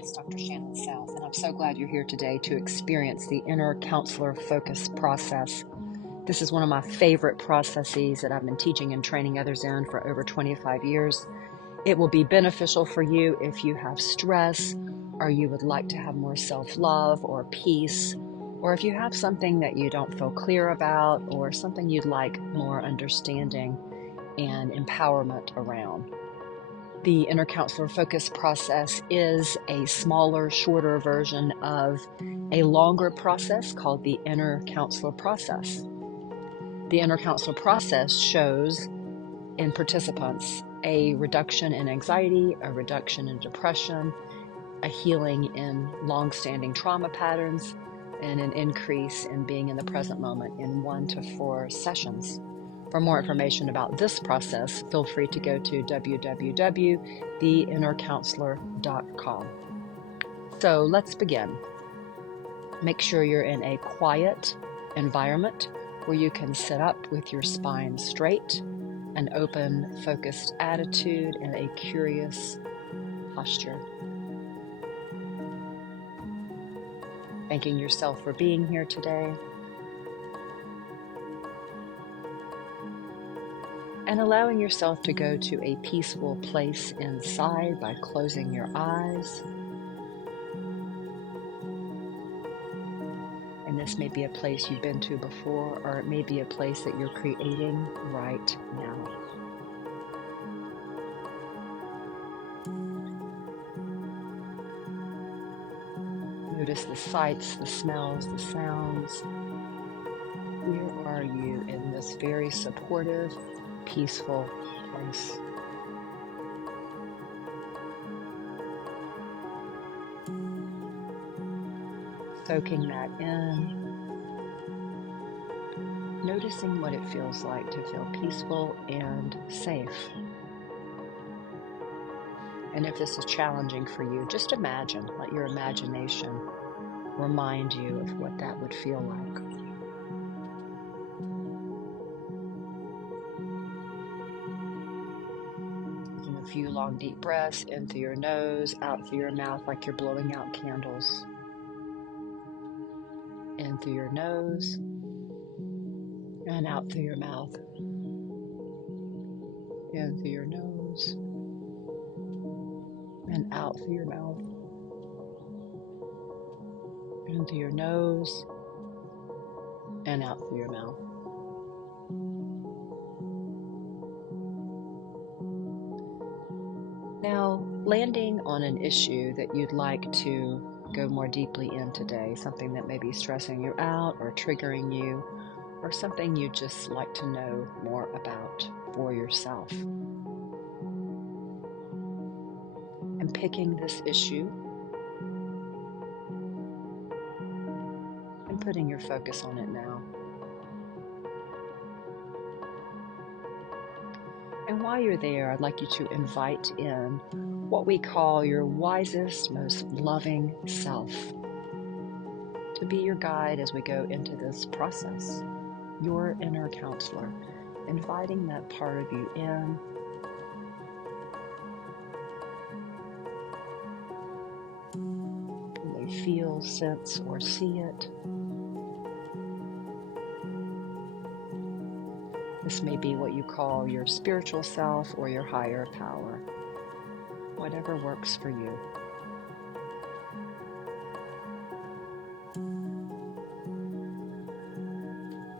it's Dr. Shannon South, and I'm so glad you're here today to experience the inner counselor focus process. This is one of my favorite processes that I've been teaching and training others in for over 25 years. It will be beneficial for you if you have stress, or you would like to have more self-love or peace, or if you have something that you don't feel clear about, or something you'd like more understanding and empowerment around. The inner counselor focus process is a smaller, shorter version of a longer process called the inner counselor process. The inner counselor process shows in participants a reduction in anxiety, a reduction in depression, a healing in long-standing trauma patterns, and an increase in being in the present moment in 1 to 4 sessions. For more information about this process, feel free to go to www.theinnercounselor.com. So let's begin. Make sure you're in a quiet environment where you can sit up with your spine straight, an open, focused attitude, and a curious posture. Thanking yourself for being here today. And allowing yourself to go to a peaceful place inside by closing your eyes. And this may be a place you've been to before, or it may be a place that you're creating right now. Notice the sights, the smells, the sounds. Where are you in this very supportive, peaceful place? Soaking that in, noticing what it feels like to feel peaceful and safe. And if this is challenging for you, just imagine, let your imagination remind you of what that would feel like. Taking a few long deep breaths in through your nose, out through your mouth like you're blowing out candles. In through your nose and out through your mouth. In through your nose and out through your mouth. In through your nose and out through your mouth. Now, landing on an issue that you'd like to go more deeply in today, something that may be stressing you out or triggering you, or something you'd just like to know more about for yourself. And picking this issue and putting your focus on it now. And while you're there, I'd like you to invite in what we call your wisest, most loving self to be your guide as we go into this process. Your inner counselor, inviting that part of you in. You may feel, sense, or see it. This may be what you call your spiritual self or your higher power, whatever works for you.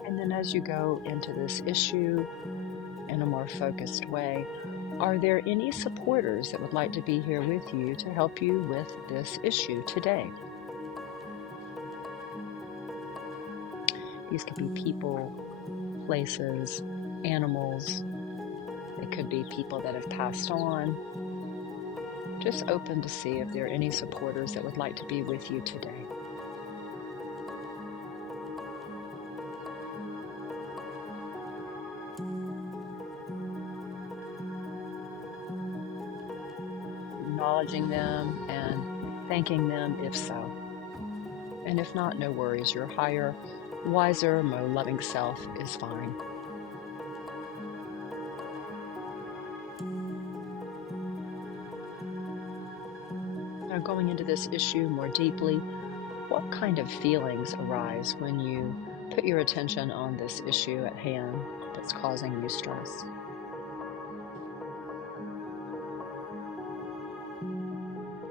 And then as you go into this issue in a more focused way, are there any supporters that would like to be here with you to help you with this issue today? These could be people, places, animals. It could be people that have passed on. Just open to see if there are any supporters that would like to be with you today. Acknowledging them and thanking them if so. And if not, no worries. Your higher, wiser, more loving self is fine. Now, going into this issue more deeply, what kind of feelings arise when you put your attention on this issue at hand that's causing you stress?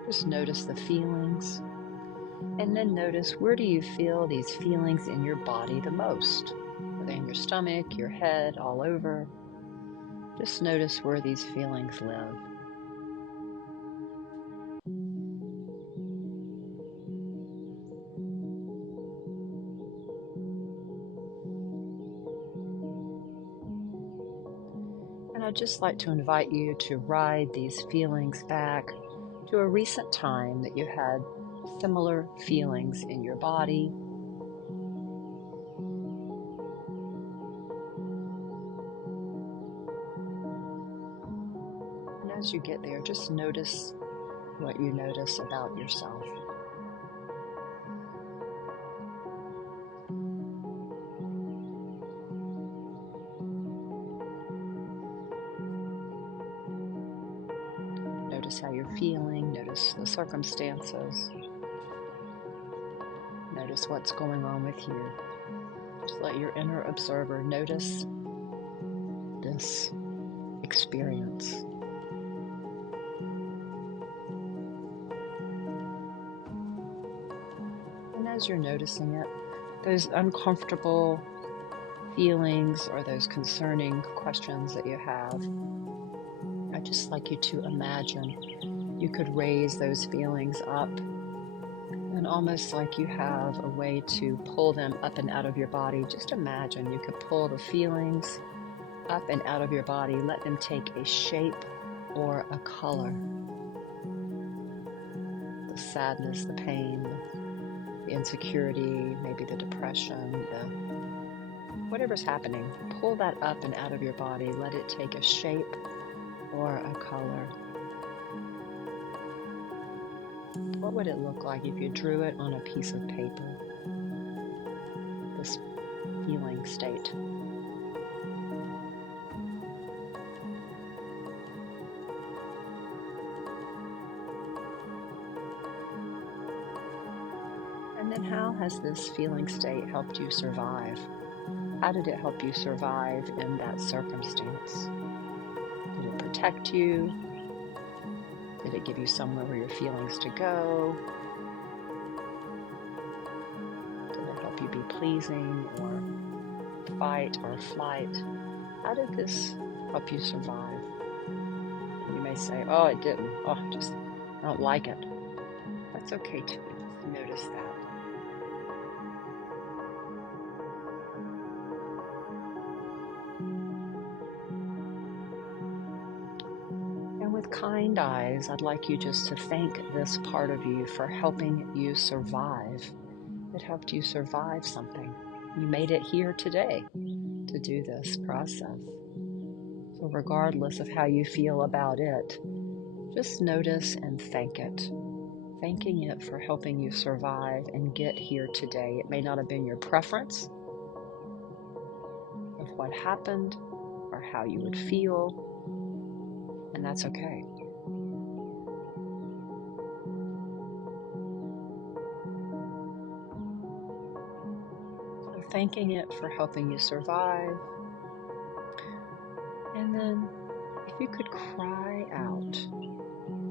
Just notice the feelings, and then notice, where do you feel these feelings in your body the most? Are they in your stomach, your head, all over? Just notice where these feelings live. And I'd just like to invite you to ride these feelings back to a recent time that you had similar feelings in your body. And as you get there, just notice what you notice about yourself. Notice how you're feeling, notice the circumstances, notice what's going on with you. Just let your inner observer notice this experience. And as you're noticing it, those uncomfortable feelings or those concerning questions that you have, I'd just like you to imagine you could raise those feelings up, and almost like you have a way to pull them up and out of your body. Just imagine you could pull the feelings up and out of your body, let them take a shape or a color. The sadness, the pain, the insecurity, maybe the depression, whatever's happening, pull that up and out of your body, let it take a shape or a color. What would it look like if you drew it on a piece of paper? This feeling state. And then how has this feeling state helped you survive? How did it help you survive in that circumstance? Did it protect you? Did it give you somewhere where your feelings to go? Did it help you be pleasing or fight or flight? How did this help you survive? You may say, oh, it didn't. Oh, I don't like it. That's okay too. Just notice that. With kind eyes, I'd like you just to thank this part of you for helping you survive. It helped you survive something. You made it here today to do this process. So regardless of how you feel about it, just notice and thank it. Thanking it for helping you survive and get here today. It may not have been your preference of what happened or how you would feel, and that's okay. So thanking it for helping you survive. And then if you could cry out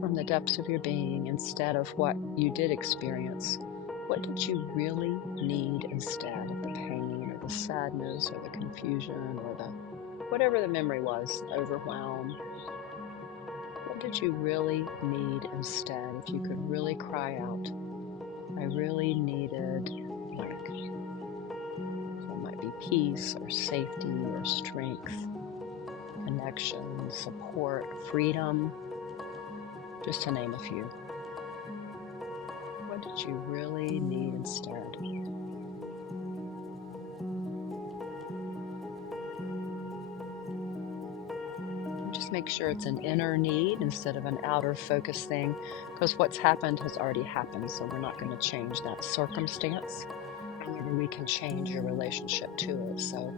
from the depths of your being instead of what you did experience, what did you really need instead of the pain or the sadness or the confusion or whatever the memory was, the overwhelm? What did you really need instead? If you could really cry out, I really needed blank. So it might be peace or safety or strength, connection, support, freedom, just to name a few. What did you really need instead? Just make sure it's an inner need instead of an outer focus thing, because what's happened has already happened, so we're not going to change that circumstance. However, we can change your relationship to it. So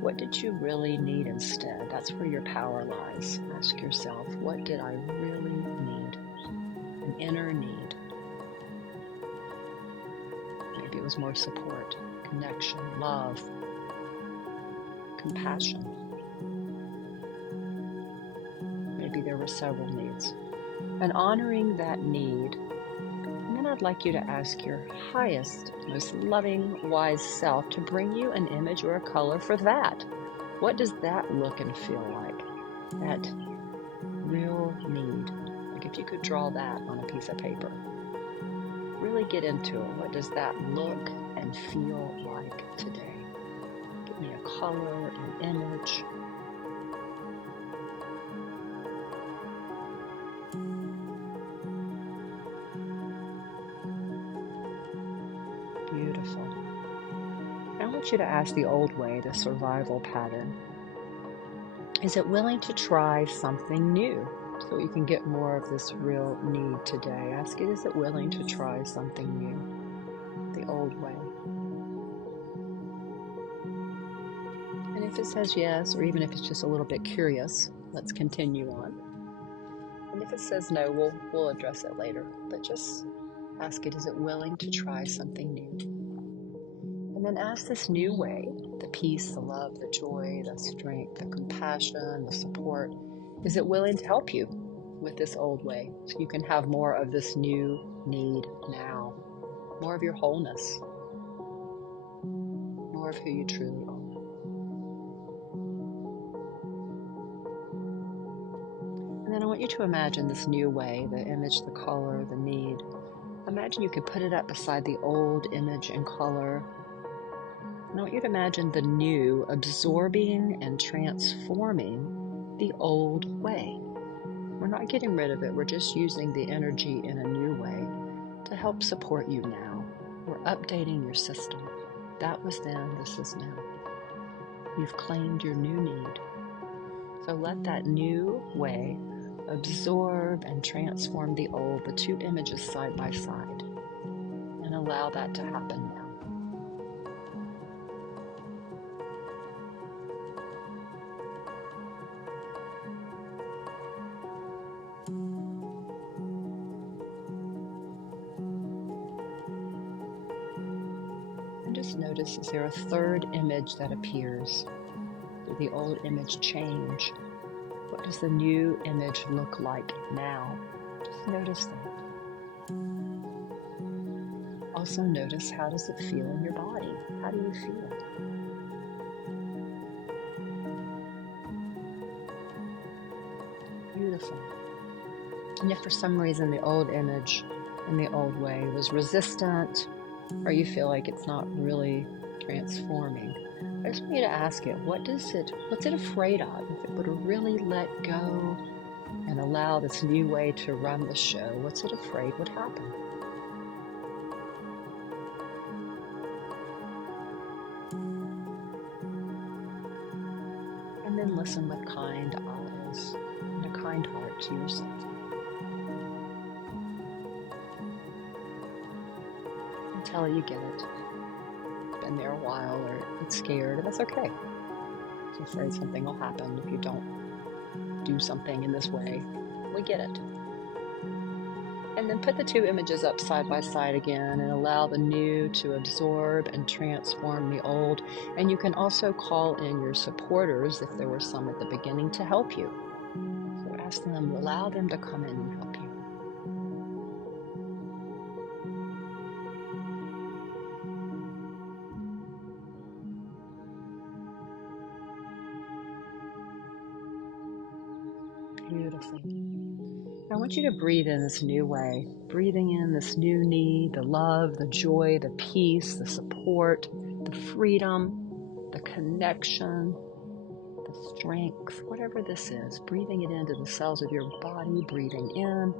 what did you really need instead? That's where your power lies. Ask yourself, what did I really need? An inner need. Maybe it was more support, connection, love, compassion. Maybe there were several needs. And honoring that need, and then I'd like you to ask your highest, most loving, wise self to bring you an image or a color for that. What does that look and feel like? That real need. Like if you could draw that on a piece of paper. Really get into it. What does that look and feel like today? Give me a color, an image. Beautiful. I want you to ask the old way, the survival pattern. Is it willing to try something new? So you can get more of this real need today. Ask it, is it willing to try something new? The old way. And if it says yes, or even if it's just a little bit curious, let's continue on. And if it says no, we'll address it later. But just ask it, is it willing to try something new? And then ask this new way, the peace, the love, the joy, the strength, the compassion, the support, is it willing to help you with this old way so you can have more of this new need now, more of your wholeness, more of who you truly are. And then I want you to imagine this new way, the image, the color, the need. Imagine you could put it up beside the old image and color. And I want you to imagine the new absorbing and transforming the old way. We're not getting rid of it. We're just using the energy in a new way to help support you now. We're updating your system. That was then, this is now. You've claimed your new need. So let that new way absorb and transform the old, the two images side by side, and allow that to happen now. Just notice, is there a third image that appears? Did the old image change? What does the new image look like now? Just notice that. Also notice, how does it feel in your body? How do you feel? Beautiful. And if for some reason the old image in the old way was resistant, or you feel like it's not really transforming, I just want you to ask it, what's it afraid of? If it would really let go and allow this new way to run the show, what's it afraid would happen? And then listen with kind eyes and a kind heart to yourself. Until you get it. Been there a while, or it's scared, and that's okay. It's afraid something will happen if you don't do something in this way. We get it. And then put the two images up side by side again and allow the new to absorb and transform the old. And you can also call in your supporters, if there were some at the beginning, to help you. So ask them, allow them to come in and help you. Beautiful. I want you to breathe in this new way, breathing in this new need, the love, the joy, the peace, the support, the freedom, the connection, the strength, whatever this is, breathing it into the cells of your body, breathing in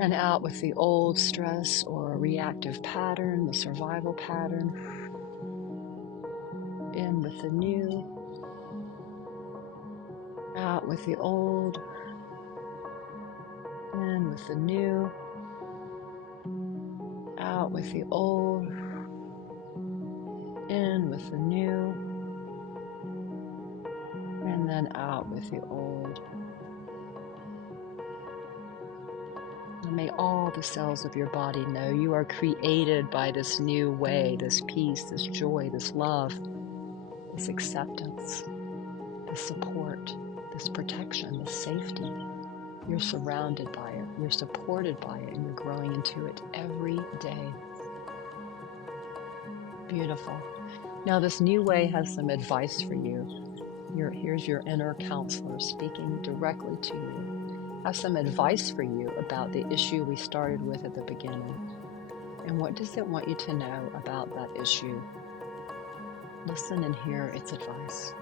and out with the old stress or reactive pattern, the survival pattern, in with the new, out with the old, in with the new, out with the old, in with the new, and then out with the old. And may all the cells of your body know you are created by this new way, this peace, this joy, this love, this acceptance, this support, this protection, this safety. You're surrounded by it, you're supported by it, and you're growing into it every day. Beautiful. Now this new way has some advice for you. Here's your inner counselor speaking directly to you. I have some advice for you about the issue we started with at the beginning. And what does it want you to know about that issue? Listen and hear its advice.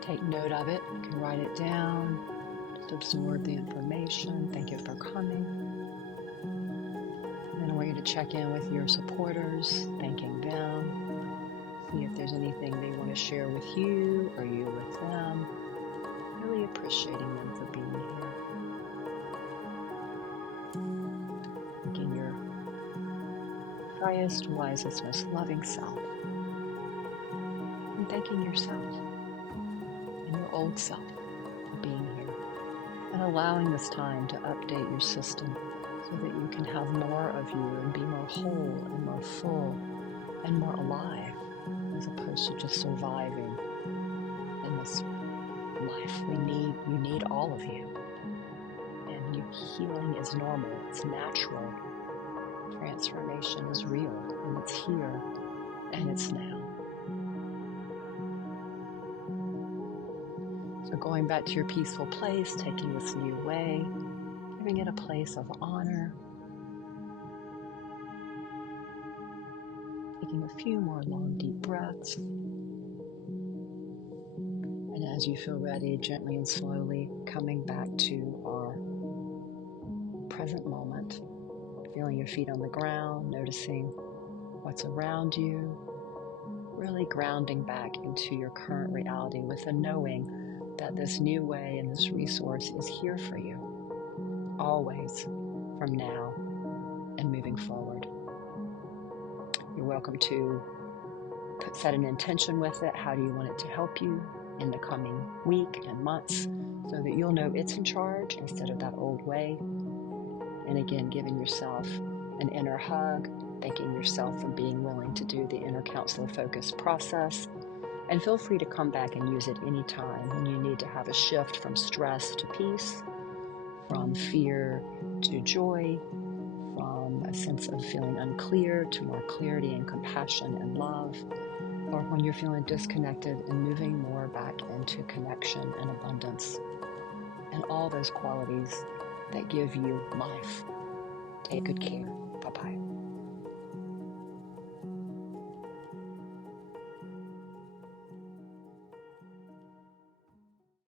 Take note of it. You can write it down. Just absorb the information. Thank you for coming. And then I want you to check in with your supporters, thanking them. See if there's anything they want to share with you or you with them. Really appreciating them for being here. Thanking your highest, wisest, most loving self. And thanking yourself and your old self for being here. And allowing this time to update your system so that you can have more of you and be more whole and more full and more alive, as opposed to just surviving in this life. You need all of you. And healing is normal, it's natural. Transformation is real, and it's here, and it's now. So going back to your peaceful place, taking this new way, giving it a place of honor, taking a few more long, deep breaths. And as you feel ready, gently and slowly coming back to our present moment, feeling your feet on the ground, noticing what's around you, really grounding back into your current reality with a knowing that this new way and this resource is here for you, always, from now and moving forward. You're welcome to set an intention with it. How do you want it to help you in the coming week and months so that you'll know it's in charge instead of that old way? And again, giving yourself an inner hug, thanking yourself for being willing to do the inner counselor focus process. And feel free to come back and use it anytime when you need to have a shift from stress to peace, from fear to joy, from a sense of feeling unclear to more clarity and compassion and love, or when you're feeling disconnected and moving more back into connection and abundance, and all those qualities that give you life. Take good care. Bye-bye.